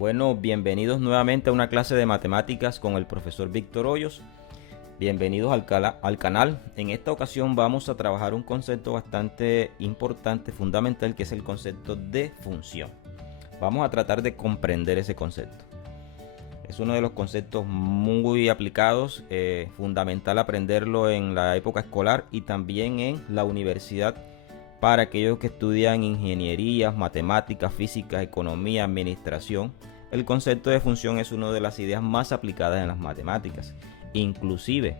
Bueno, bienvenidos nuevamente a una clase de matemáticas con el profesor Víctor Hoyos. Bienvenidos al canal. En esta ocasión vamos a trabajar un concepto bastante importante, fundamental, que es el concepto de función. Vamos a tratar de comprender ese concepto. Es uno de los conceptos muy aplicados, fundamental aprenderlo en la época escolar y también en la universidad para aquellos que estudian ingenierías, matemáticas, física, economía, administración. El concepto de función es una de las ideas más aplicadas en las matemáticas. Inclusive,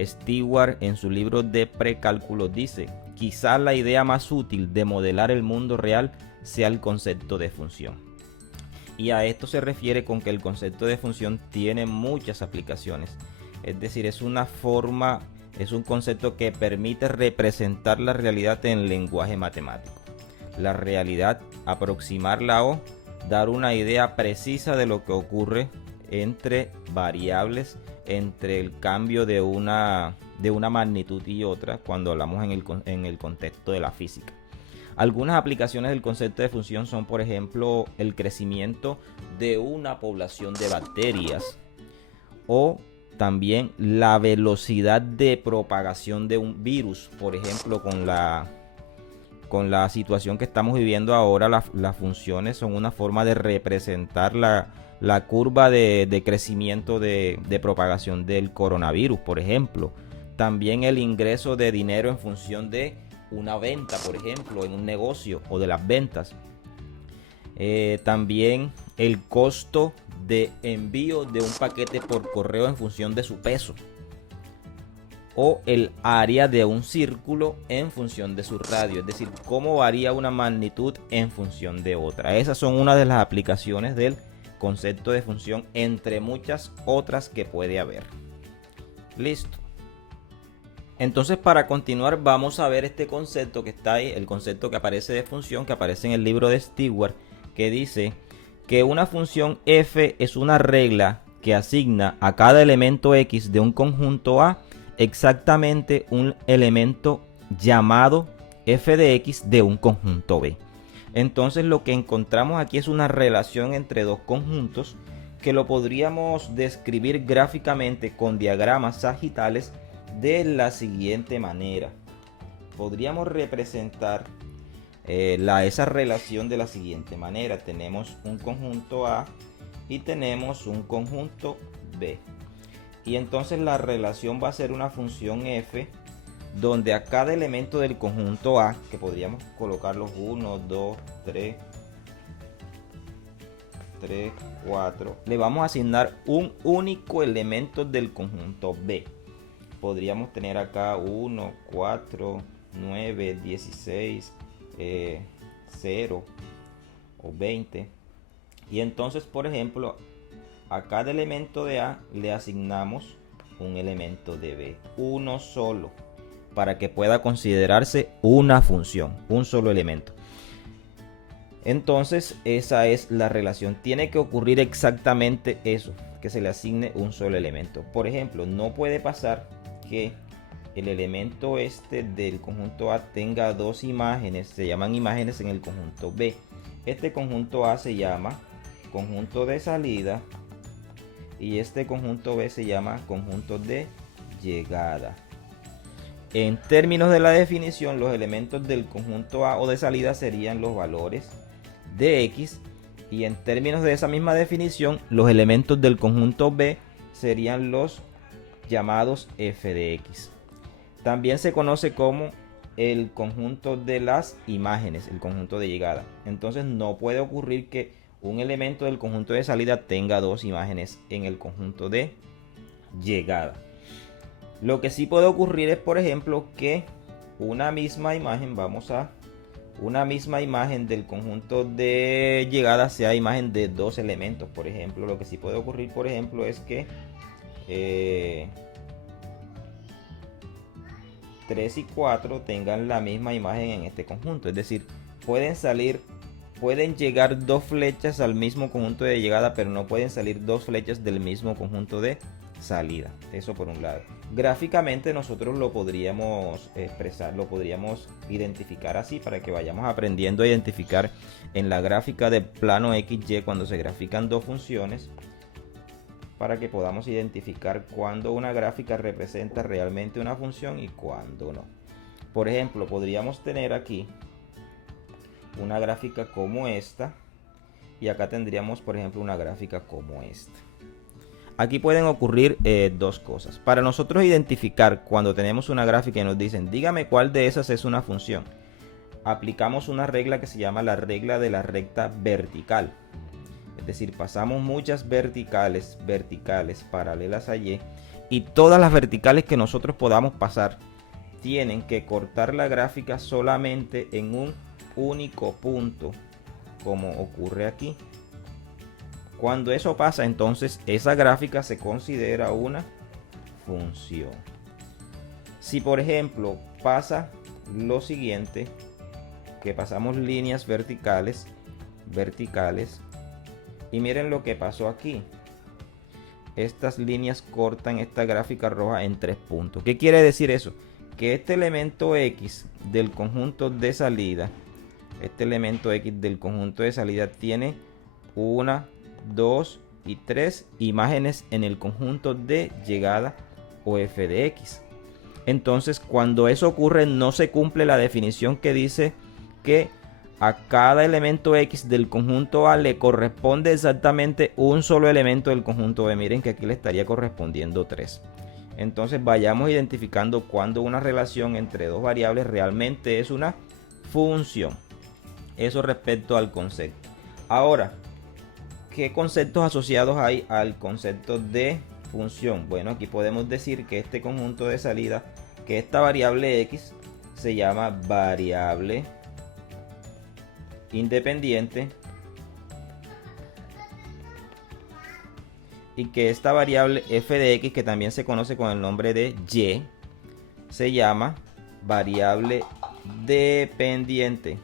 Stewart en su libro de precálculo dice: quizás la idea más útil de modelar el mundo real sea el concepto de función. Y a esto se refiere con que el concepto de función tiene muchas aplicaciones. Es decir, es un concepto que permite representar la realidad en lenguaje matemático. La realidad, aproximarla o dar una idea precisa de lo que ocurre entre variables, entre el cambio de una magnitud y otra cuando hablamos en el contexto de la física. Algunas aplicaciones del concepto de función son, por ejemplo, el crecimiento de una población de bacterias o también la velocidad de propagación de un virus. Por ejemplo, con la situación que estamos viviendo ahora, las funciones son una forma de representar la curva de crecimiento de propagación del coronavirus, por ejemplo. También el ingreso de dinero en función de una venta, por ejemplo, en un negocio, o de las ventas. También el costo de envío de un paquete por correo en función de su peso, o el área de un círculo en función de su radio, es decir, cómo varía una magnitud en función de otra. Esas son una de las aplicaciones del concepto de función, entre muchas otras que puede haber. Listo. Entonces, para continuar, vamos a ver este concepto que está ahí, el concepto que aparece de función, que aparece en el libro de Stewart, que dice que una función f es una regla que asigna a cada elemento x de un conjunto A exactamente un elemento llamado f de x de un conjunto B. Entonces, lo que encontramos aquí es una relación entre dos conjuntos que lo podríamos describir gráficamente con diagramas sagitales de la siguiente manera. Podríamos representar esa relación de la siguiente manera. Tenemos un conjunto A y tenemos un conjunto B. Y entonces la relación va a ser una función f donde a cada elemento del conjunto A, que podríamos colocarlos 1, 2, 3, 4, le vamos a asignar un único elemento del conjunto B. Podríamos tener acá 1, 4, 9, 16, 0 o 20. Y entonces, por ejemplo, a cada elemento de A le asignamos un elemento de B, uno solo, para que pueda considerarse una función, un solo elemento. Entonces, esa es la relación. Tiene que ocurrir exactamente eso, que se le asigne un solo elemento. Por ejemplo, no puede pasar que el elemento del conjunto A tenga dos imágenes, se llaman imágenes en el conjunto B. Este conjunto A se llama conjunto de salida y este conjunto B se llama conjunto de llegada. En términos de la definición, los elementos del conjunto A o de salida serían los valores de X, y en términos de esa misma definición, los elementos del conjunto B serían los llamados f de x. También se conoce como el conjunto de las imágenes, el conjunto de llegada. Entonces no puede ocurrir que un elemento del conjunto de salida tenga dos imágenes en el conjunto de llegada. Lo que sí puede ocurrir es, por ejemplo, que una misma imagen del conjunto de llegada sea imagen de dos elementos. Por ejemplo, lo que sí puede ocurrir, por ejemplo, es que 3 y 4 tengan la misma imagen en este conjunto. Es decir, pueden llegar dos flechas al mismo conjunto de llegada, pero no pueden salir dos flechas del mismo conjunto de salida. Eso por un lado. Gráficamente nosotros lo podríamos expresar, lo podríamos identificar así para que vayamos aprendiendo a identificar en la gráfica de plano XY cuando se grafican dos funciones, para que podamos identificar cuando una gráfica representa realmente una función y cuando no. Por ejemplo, podríamos tener aquí una gráfica como esta y acá tendríamos, por ejemplo, una gráfica como esta. Aquí pueden ocurrir dos cosas. Para nosotros identificar cuando tenemos una gráfica y nos dicen, dígame cuál de esas es una función, aplicamos una regla que se llama la regla de la recta vertical. Es decir, pasamos muchas verticales paralelas a Y, y todas las verticales que nosotros podamos pasar tienen que cortar la gráfica solamente en un único punto, como ocurre aquí. Cuando eso pasa, entonces esa gráfica se considera una función. Si por ejemplo pasa lo siguiente, que pasamos líneas verticales, y miren lo que pasó aquí. Estas líneas cortan esta gráfica roja en 3 puntos. ¿Qué quiere decir eso? Que este elemento X del conjunto de salida, tiene 1, 2 y 3 imágenes en el conjunto de llegada o f de x. Entonces, cuando eso ocurre, no se cumple la definición que dice que a cada elemento X del conjunto A le corresponde exactamente un solo elemento del conjunto B. Miren que aquí le estaría correspondiendo 3. Entonces vayamos identificando cuando una relación entre dos variables realmente es una función. Eso respecto al concepto. Ahora, ¿qué conceptos asociados hay al concepto de función? Bueno, aquí podemos decir que este conjunto de salida, que esta variable X se llama variable independiente, y que esta variable f de x, que también se conoce con el nombre de y, se llama variable dependiente.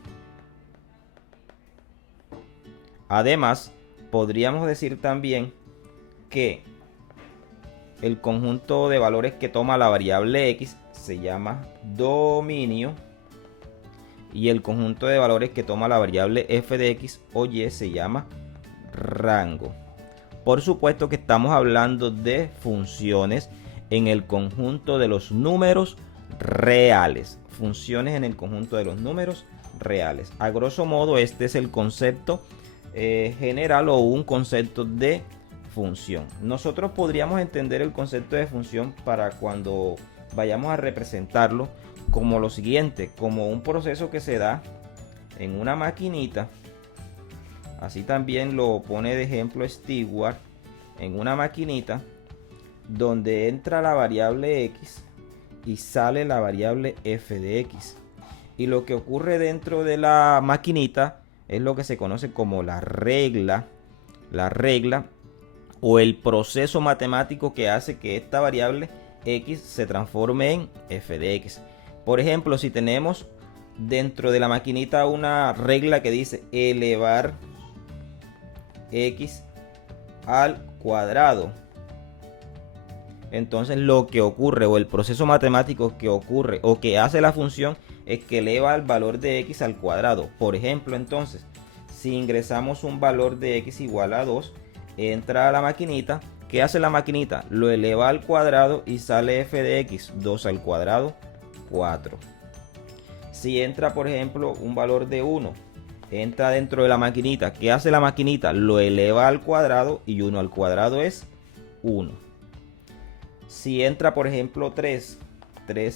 Además, podríamos decir también que el conjunto de valores que toma la variable x se llama dominio, y el conjunto de valores que toma la variable f de x o y se llama rango. Por supuesto que estamos hablando de funciones en el conjunto de los números reales. Funciones en el conjunto de los números reales. A grosso modo, este es el concepto general o un concepto de función. Nosotros podríamos entender el concepto de función para cuando vayamos a representarlo como lo siguiente, como un proceso que se da en una maquinita. Así también lo pone de ejemplo Stewart, en una maquinita donde entra la variable x y sale la variable f de x. Y lo que ocurre dentro de la maquinita es lo que se conoce como la regla o el proceso matemático que hace que esta variable x se transforme en f de x. Por ejemplo, si tenemos dentro de la maquinita una regla que dice elevar x al cuadrado, entonces lo que ocurre, o el proceso matemático que ocurre o que hace la función, es que eleva el valor de x al cuadrado. Por ejemplo, entonces, si ingresamos un valor de x igual a 2, entra a la maquinita. ¿Qué hace la maquinita? Lo eleva al cuadrado y sale f de x, 2 al cuadrado, 4. Si entra, por ejemplo, un valor de 1, entra dentro de la maquinita. ¿Qué hace la maquinita? Lo eleva al cuadrado y 1 al cuadrado es 1. Si entra, por ejemplo, 3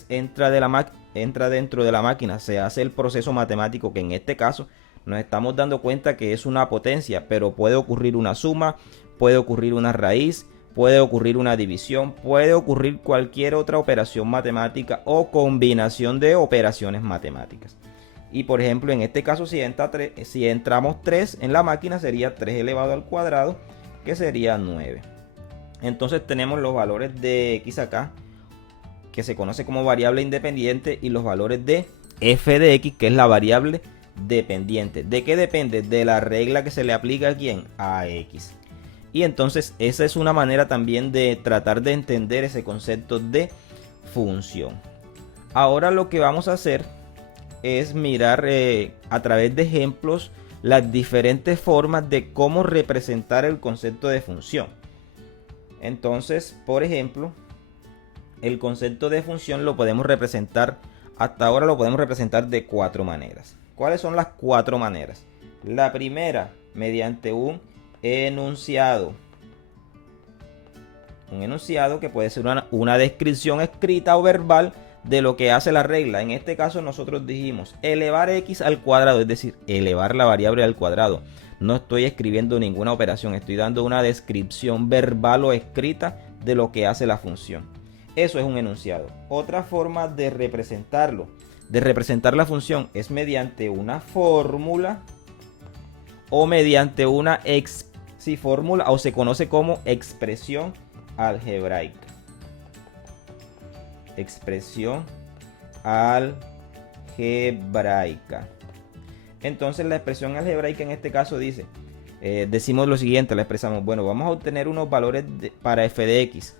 entra dentro de la máquina. Se hace el proceso matemático que en este caso nos estamos dando cuenta que es una potencia, pero puede ocurrir una suma, puede ocurrir una raíz, puede ocurrir una división, puede ocurrir cualquier otra operación matemática o combinación de operaciones matemáticas. Y por ejemplo, en este caso, si entramos 3 en la máquina, sería 3 elevado al cuadrado, que sería 9. Entonces tenemos los valores de x acá, que se conoce como variable independiente, y los valores de f de x, que es la variable dependiente. ¿De qué depende? De la regla que se le aplica a quién, a x. Y entonces esa es una manera también de tratar de entender ese concepto de función. Ahora lo que vamos a hacer es mirar a través de ejemplos las diferentes formas de cómo representar el concepto de función. Entonces, por ejemplo, el concepto de función lo podemos representar, hasta ahora lo podemos representar de 4 maneras. ¿Cuáles son las 4 maneras? La primera, mediante un enunciado. Un enunciado que puede ser una descripción escrita o verbal de lo que hace la regla. En este caso nosotros dijimos elevar x al cuadrado, es decir, elevar la variable al cuadrado. No estoy escribiendo ninguna operación, estoy dando una descripción verbal o escrita de lo que hace la función. Eso es un enunciado. Otra forma de representarlo, de representar la función, es mediante una fórmula o mediante una fórmula, o se conoce como expresión algebraica. Expresión algebraica. Entonces la expresión algebraica en este caso dice, decimos lo siguiente, la expresamos, bueno, vamos a obtener unos valores para f de x,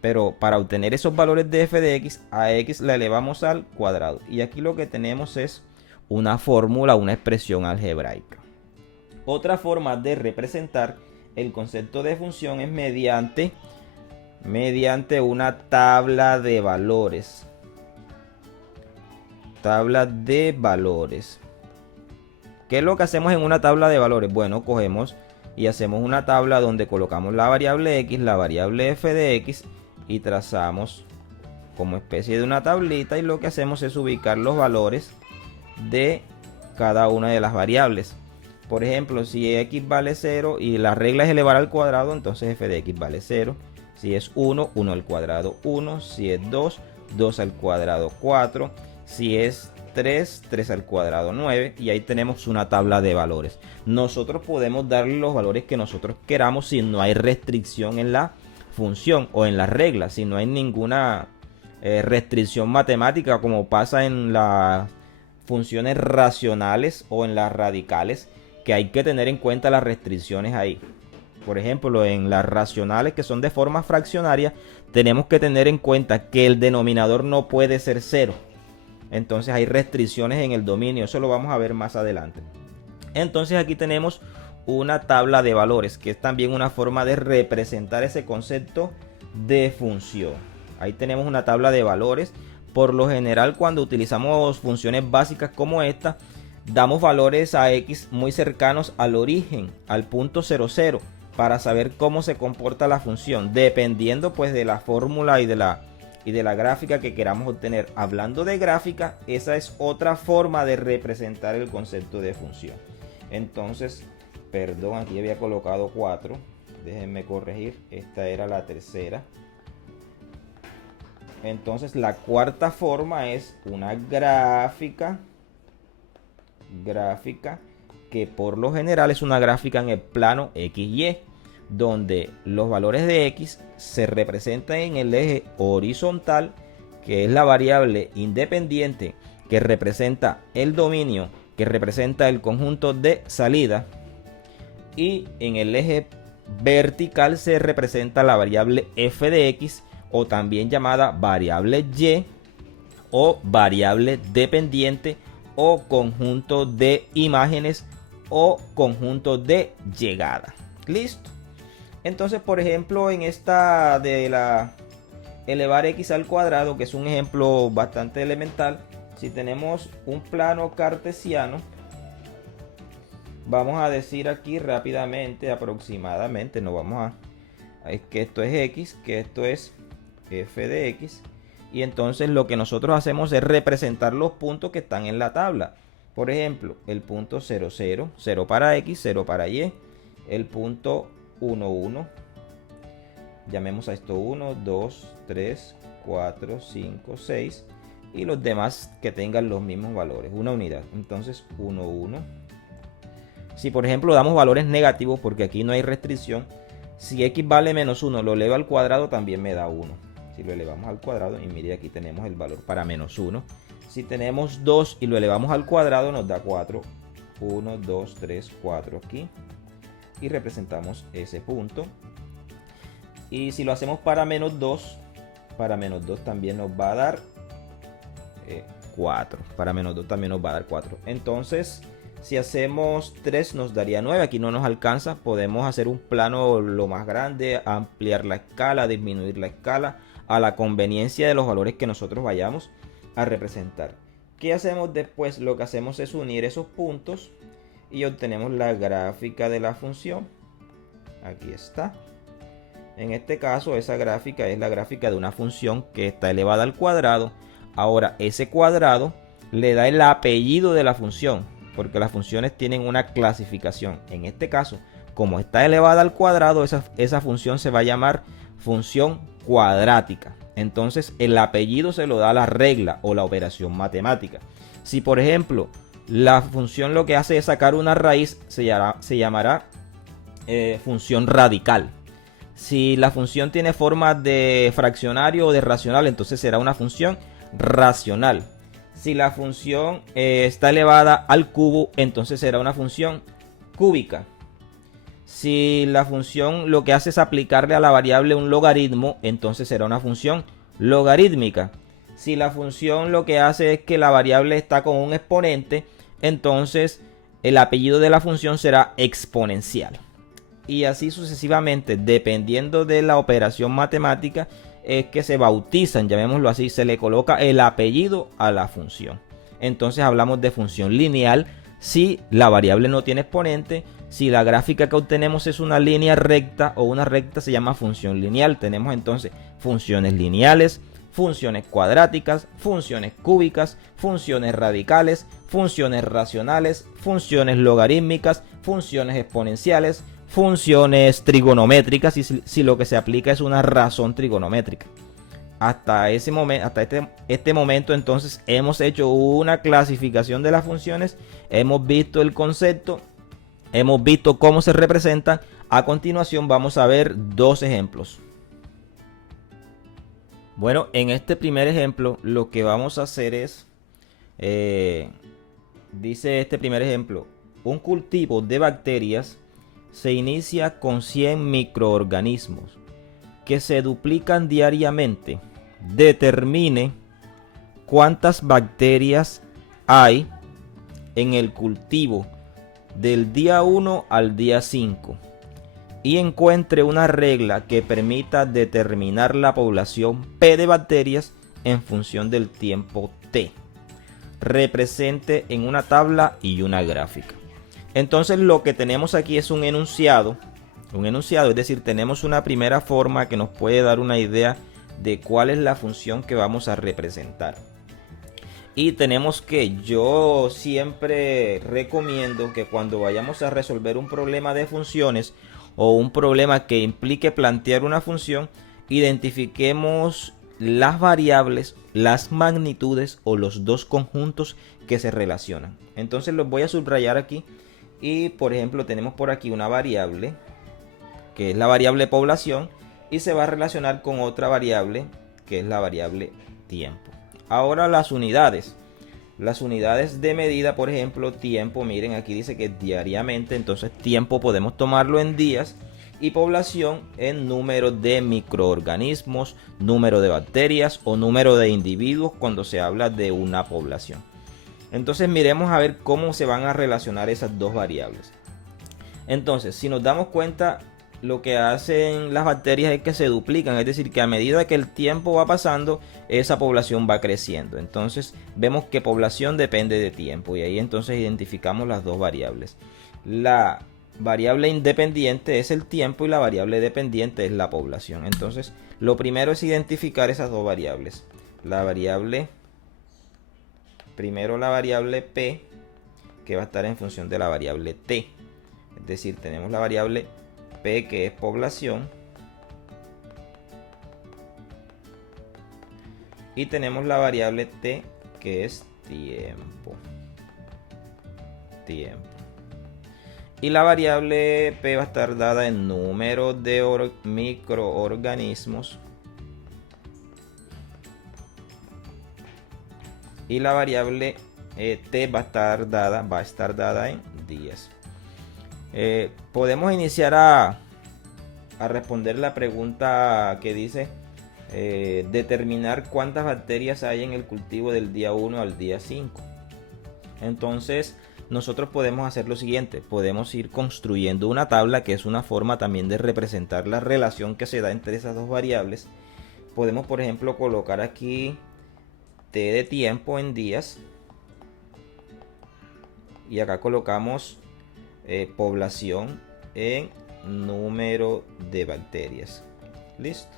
pero para obtener esos valores de f de x, a x la elevamos al cuadrado. Y aquí lo que tenemos es una fórmula, una expresión algebraica. Otra forma de representar el concepto de función es mediante una tabla de valores. Tabla de valores. ¿Qué es lo que hacemos en una tabla de valores? Bueno, cogemos y hacemos una tabla donde colocamos la variable x, la variable f de x y trazamos como especie de una tablita, y lo que hacemos es ubicar los valores de cada una de las variables. Por ejemplo, si x vale 0 y la regla es elevar al cuadrado, entonces f de x vale 0. Si es 1, 1 al cuadrado 1. Si es 2, 2 al cuadrado 4. Si es 3, 3 al cuadrado 9. Y ahí tenemos una tabla de valores. Nosotros podemos darle los valores que nosotros queramos si no hay restricción en la función o en la regla. Si no hay ninguna restricción matemática, como pasa en las funciones racionales o en las radicales, que hay que tener en cuenta las restricciones ahí. Por ejemplo, en las racionales, que son de forma fraccionaria, tenemos que tener en cuenta que el denominador no puede ser 0. Entonces hay restricciones en el dominio. Eso lo vamos a ver más adelante. Entonces aquí tenemos una tabla de valores, que es también una forma de representar ese concepto de función. Ahí tenemos una tabla de valores. Por lo general, cuando utilizamos funciones básicas como esta, damos valores a x muy cercanos al origen, al punto 00, para saber cómo se comporta la función, dependiendo pues de la fórmula y de la gráfica que queramos obtener. Hablando de gráfica, esa es otra forma de representar el concepto de función. Entonces, perdón, aquí había colocado 4, déjenme corregir, esta era la tercera. Entonces la cuarta forma es una gráfica que por lo general es una gráfica en el plano XY, donde los valores de x se representan en el eje horizontal, que es la variable independiente que representa el dominio, que representa el conjunto de salida, y en el eje vertical se representa la variable f de x, o también llamada variable y o variable dependiente, o conjunto de imágenes, o conjunto de llegada. Listo. Entonces, por ejemplo, en esta de la elevar x al cuadrado, que es un ejemplo bastante elemental, si tenemos un plano cartesiano, vamos a decir aquí rápidamente, aproximadamente, no vamos a es que esto es x, que esto es f de x, y entonces lo que nosotros hacemos es representar los puntos que están en la tabla. Por ejemplo, el punto 0, 0, 0 para x, 0 para y, el punto 1, 1, llamemos a esto 1, 2, 3, 4, 5, 6, y los demás que tengan los mismos valores, una unidad. Entonces 1, 1. Si por ejemplo damos valores negativos, porque aquí no hay restricción, si x vale menos 1, lo elevo al cuadrado, también me da 1. Si lo elevamos al cuadrado, y mire, aquí tenemos el valor para menos 1. Si tenemos 2 y lo elevamos al cuadrado, nos da 4. 1, 2, 3, 4 aquí. y representamos ese punto. Y si lo hacemos para -2, para -2 también nos va a dar 4. Para -2 también nos va a dar 4. Entonces, si hacemos 3 nos daría 9. Aquí no nos alcanza. Podemos hacer un plano lo más grande, ampliar la escala, disminuir la escala a la conveniencia de los valores que nosotros vayamos a representar. ¿Qué hacemos después? Lo que hacemos es unir esos puntos y obtenemos la gráfica de la función. Aquí está. En este caso, esa gráfica es la gráfica de una función que está elevada al cuadrado. Ahora, ese cuadrado le da el apellido de la función, porque las funciones tienen una clasificación. En este caso, como está elevada al cuadrado, esa función se va a llamar función cuadrática. Entonces, el apellido se lo da la regla o la operación matemática. Si, por ejemplo, la función lo que hace es sacar una raíz, se llamará función radical. Si la función tiene forma de fraccionario o de racional, entonces será una función racional. Si la función está elevada al cubo, entonces será una función cúbica. Si la función lo que hace es aplicarle a la variable un logaritmo, entonces será una función logarítmica. Si la función lo que hace es que la variable está con un exponente, entonces el apellido de la función será exponencial. Y así sucesivamente, dependiendo de la operación matemática, es que se bautizan, llamémoslo así, se le coloca el apellido a la función. Entonces hablamos de función lineal si la variable no tiene exponente. Si la gráfica que obtenemos es una línea recta o una recta, se llama función lineal. Tenemos entonces funciones lineales, funciones cuadráticas, funciones cúbicas, funciones radicales, funciones racionales, funciones logarítmicas, funciones exponenciales, funciones trigonométricas si lo que se aplica es una razón trigonométrica. Hasta ese momento, hasta este momento, entonces hemos hecho una clasificación de las funciones, hemos visto el concepto, hemos visto cómo se representan. A continuación vamos a ver dos ejemplos. Bueno, en este primer ejemplo lo que vamos a hacer es, dice este primer ejemplo, un cultivo de bacterias se inicia con 100 microorganismos que se duplican diariamente. Determine cuántas bacterias hay en el cultivo del día 1 al día 5 y encuentre una regla que permita determinar la población P de bacterias en función del tiempo T. Represente en una tabla y una gráfica. Entonces lo que tenemos aquí es un enunciado, es decir, tenemos una primera forma que nos puede dar una idea de cuál es la función que vamos a representar. Y tenemos que, yo siempre recomiendo que cuando vayamos a resolver un problema de funciones o un problema que implique plantear una función, identifiquemos las variables, las magnitudes o los dos conjuntos que se relacionan. Entonces los voy a subrayar aquí. Y por ejemplo tenemos por aquí una variable que es la variable población y se va a relacionar con otra variable que es la variable tiempo. Ahora las unidades de medida, por ejemplo tiempo, miren aquí dice que diariamente, entonces tiempo podemos tomarlo en días y población en número de microorganismos, número de bacterias o número de individuos cuando se habla de una población. Entonces miremos a ver cómo se van a relacionar esas dos variables. Entonces, si nos damos cuenta, lo que hacen las bacterias es que se duplican, es decir, que a medida que el tiempo va pasando, esa población va creciendo. Entonces, vemos que población depende de tiempo y ahí entonces identificamos las dos variables. La variable independiente es el tiempo y la variable dependiente es la población. Entonces, lo primero es identificar esas dos variables. Primero la variable P, que va a estar en función de la variable T. Es decir, tenemos la variable P, que es población, y tenemos la variable T, que es tiempo. Y la variable P va a estar dada en número de microorganismos. Y la variable T va a estar dada en días. Podemos iniciar a responder la pregunta que dice determinar cuántas bacterias hay en el cultivo del día 1 al día 5. Entonces nosotros podemos hacer lo siguiente: podemos ir construyendo una tabla, que es una forma también de representar la relación que se da entre esas dos variables. Podemos, por ejemplo, colocar aquí t de tiempo en días, y acá colocamos población en número de bacterias. Listo.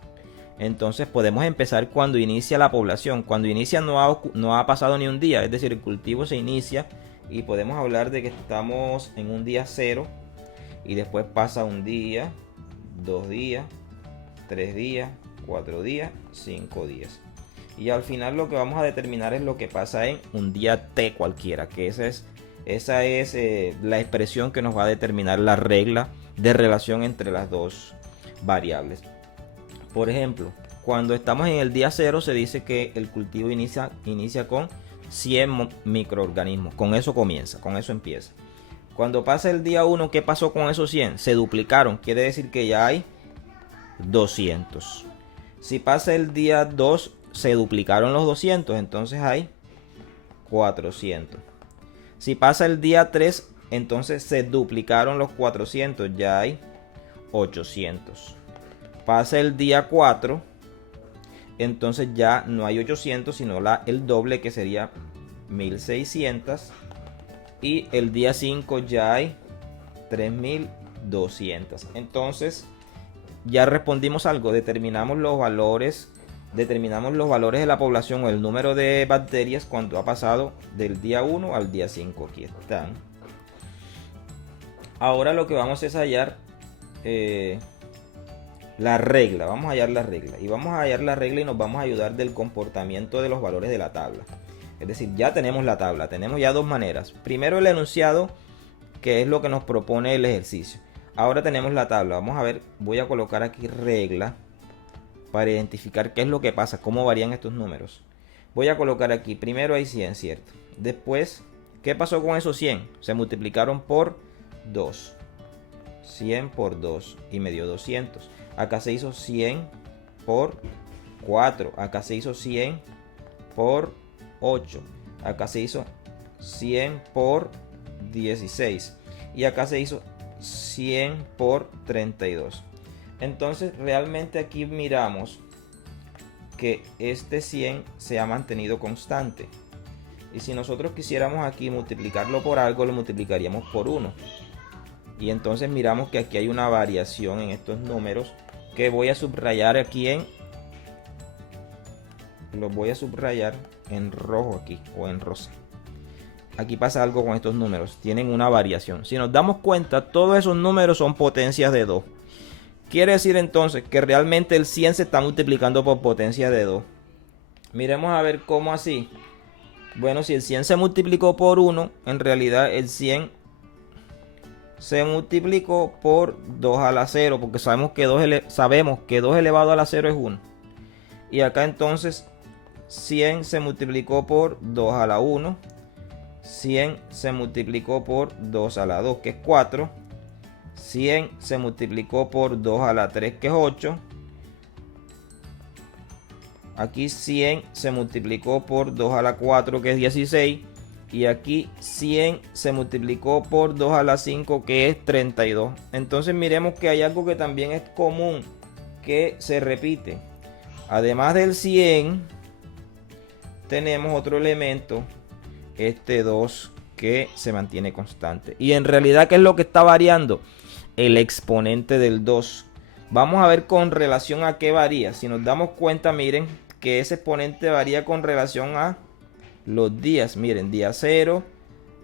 Entonces podemos empezar cuando inicia la población. Cuando inicia no ha pasado ni un día, es decir, el cultivo se inicia y podemos hablar de que estamos en un día 0 y después pasa un día, 2 días, 3 días, 4 días, 5 días. Y al final lo que vamos a determinar es lo que pasa en un día T cualquiera, que esa es la expresión que nos va a determinar la regla de relación entre las dos variables. Por ejemplo, cuando estamos en el día 0 se dice que el cultivo inicia con 100 microorganismos. Con eso comienza, con eso empieza. Cuando pasa el día 1, ¿qué pasó con esos 100? Se duplicaron, quiere decir que ya hay 200. Si pasa el día 2, se duplicaron los 200, entonces hay 400. Si pasa el día 3, entonces se duplicaron los 400, ya hay 800. Pasa el día 4, entonces ya no hay 800, sino el doble, que sería 1600. Y el día 5 ya hay 3200. Entonces ya respondimos algo, determinamos los valores de la población o el número de bacterias cuando ha pasado del día 1 al día 5. Aquí están. Ahora lo que vamos es hallar la regla. Vamos a hallar la regla. Y vamos a hallar la regla y nos vamos a ayudar del comportamiento de los valores de la tabla. Es decir, ya tenemos la tabla. Tenemos ya dos maneras. Primero el enunciado, que es lo que nos propone el ejercicio. Ahora tenemos la tabla. Vamos a ver, voy a colocar aquí regla para identificar qué es lo que pasa, cómo varían estos números. Voy a colocar aquí, primero hay 100, ¿cierto? Después, ¿qué pasó con esos 100? Se multiplicaron por 2. 100 por 2 y me dio 200. Acá se hizo 100 por 4. Acá se hizo 100 por 8. Acá se hizo 100 por 16. Y acá se hizo 100 por 32. Entonces realmente aquí miramos que este 100 se ha mantenido constante. Y si nosotros quisiéramos aquí multiplicarlo por algo, lo multiplicaríamos por 1. Y entonces miramos que aquí hay una variación en estos números que voy a subrayar aquí los voy a subrayar en rojo aquí o en rosa. Aquí pasa algo con estos números, tienen una variación. Si nos damos cuenta, todos esos números son potencias de 2. Quiere decir entonces que realmente el 100 se está multiplicando por potencia de 2. Miremos a ver cómo así. Bueno, si el 100 se multiplicó por 1, en realidad el 100 se multiplicó por 2 a la 0, porque sabemos que 2 elevado a la 0 es 1. Y acá entonces 100 se multiplicó por 2 a la 1. 100 se multiplicó por 2 a la 2, que es 4. 100 se multiplicó por 2 a la 3, que es 8. Aquí 100 se multiplicó por 2 a la 4, que es 16. Y aquí 100 se multiplicó por 2 a la 5, que es 32. Entonces miremos que hay algo que también es común, que se repite. Además del 100, tenemos otro elemento, este 2, que se mantiene constante. Y en realidad, ¿qué es lo que está variando? El exponente del 2. Vamos a ver con relación a qué varía. Si nos damos cuenta, miren que ese exponente varía con relación a los días. Miren, día 0,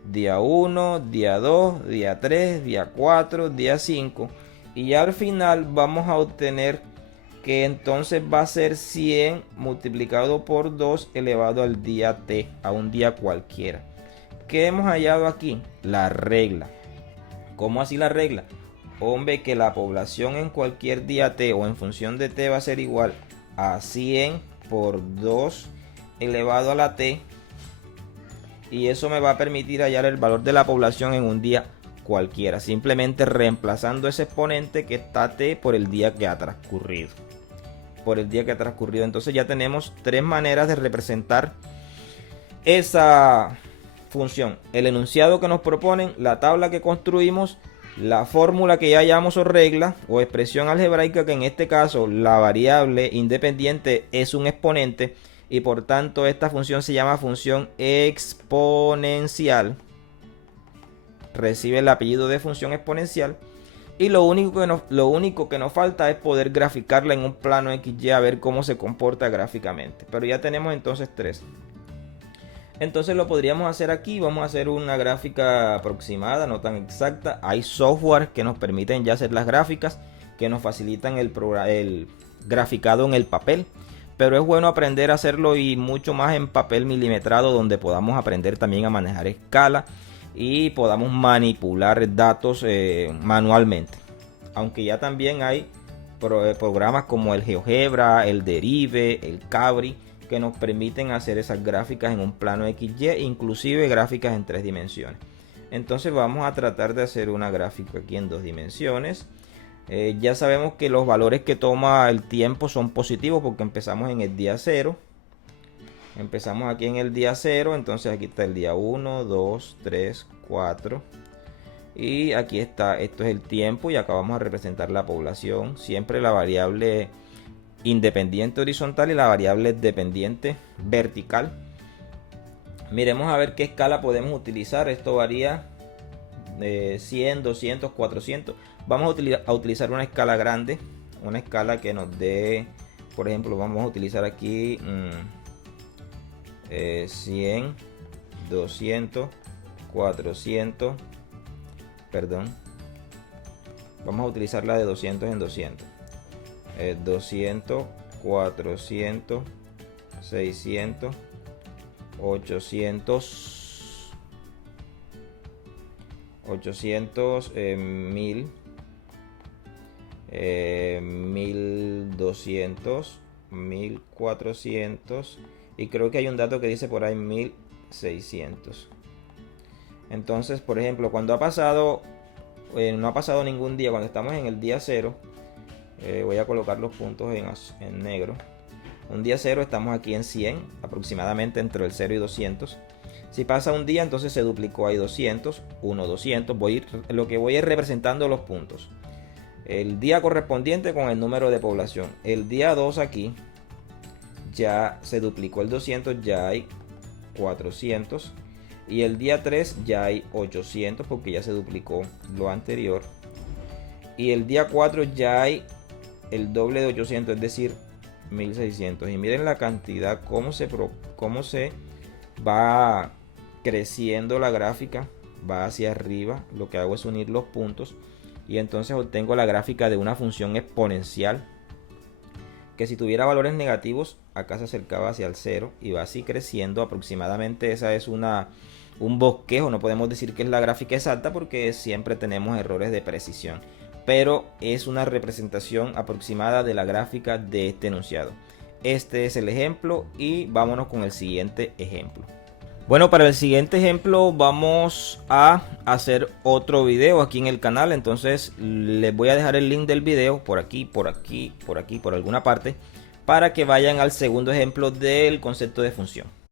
día 1, día 2, día 3, día 4, día 5. Y ya al final vamos a obtener que entonces va a ser 100 multiplicado por 2 elevado al día t, a un día cualquiera. ¿Qué hemos hallado aquí? La regla. ¿Cómo así la regla? Hombre, que la población en cualquier día t o en función de t va a ser igual a 100 por 2 elevado a la t. Y eso me va a permitir hallar el valor de la población en un día cualquiera, simplemente reemplazando ese exponente que está t por el día que ha transcurrido. Entonces ya tenemos tres maneras de representar esa función: el enunciado que nos proponen, la tabla que construimos, la fórmula que ya hallamos o regla o expresión algebraica, que en este caso la variable independiente es un exponente y por tanto esta función se llama función exponencial, recibe el apellido de función exponencial. Y lo único que nos falta es poder graficarla en un plano XY, a ver cómo se comporta gráficamente. Pero ya tenemos entonces tres. Entonces lo podríamos hacer aquí. Vamos a hacer una gráfica aproximada, no tan exacta. Hay software que nos permiten ya hacer las gráficas, que nos facilitan el graficado en el papel. Pero es bueno aprender a hacerlo, y mucho más en papel milimetrado, donde podamos aprender también a manejar escala y podamos manipular datos manualmente. Aunque ya también hay programas como el GeoGebra, el Derive, el Cabri, que nos permiten hacer esas gráficas en un plano XY, inclusive gráficas en 3 dimensiones. Entonces vamos a tratar de hacer una gráfica aquí en 2 dimensiones. Ya sabemos que los valores que toma el tiempo son positivos porque empezamos en el día 0. Empezamos aquí en el día 0, entonces aquí está el día 1, 2, 3, 4. Y aquí está, esto es el tiempo, y acá vamos a representar la población. Siempre la variable independiente horizontal y la variable dependiente vertical. Miremos a ver qué escala podemos utilizar. Esto varía de 100, 200, 400. Vamos a utilizar una escala grande, una escala que nos dé, por ejemplo, vamos a utilizar aquí 100, 200, 400, perdón, vamos a utilizar la de 200 en 200, 200, 400, 600, 800, 1000, 1200, 1400, y creo que hay un dato que dice por ahí 1600. Entonces, por ejemplo, cuando ha pasado, no ha pasado ningún día, cuando estamos en el día 0, voy a colocar los puntos en negro. Un día 0 estamos aquí en 100, aproximadamente entre el 0 y 200. Si pasa un día, entonces se duplicó ahí 200, 1, 200. Lo que voy es representando los puntos. El día correspondiente con el número de población. El día 2 aquí ya se duplicó el 200, ya hay 400. Y el día 3 ya hay 800 porque ya se duplicó lo anterior. Y el día 4 ya hay el doble de 800, es decir, 1600. Y miren la cantidad, cómo se va creciendo la gráfica, va hacia arriba. Lo que hago es unir los puntos y entonces obtengo la gráfica de una función exponencial que, si tuviera valores negativos, acá se acercaba hacia el 0 y va así creciendo aproximadamente. Esa es un bosquejo, no podemos decir que es la gráfica exacta porque siempre tenemos errores de precisión, pero es una representación aproximada de la gráfica de este enunciado. Este es el ejemplo y vámonos con el siguiente ejemplo. Bueno, para el siguiente ejemplo vamos a hacer otro video aquí en el canal. Entonces les voy a dejar el link del video por aquí, por aquí, por aquí, por alguna parte, para que vayan al segundo ejemplo del concepto de función.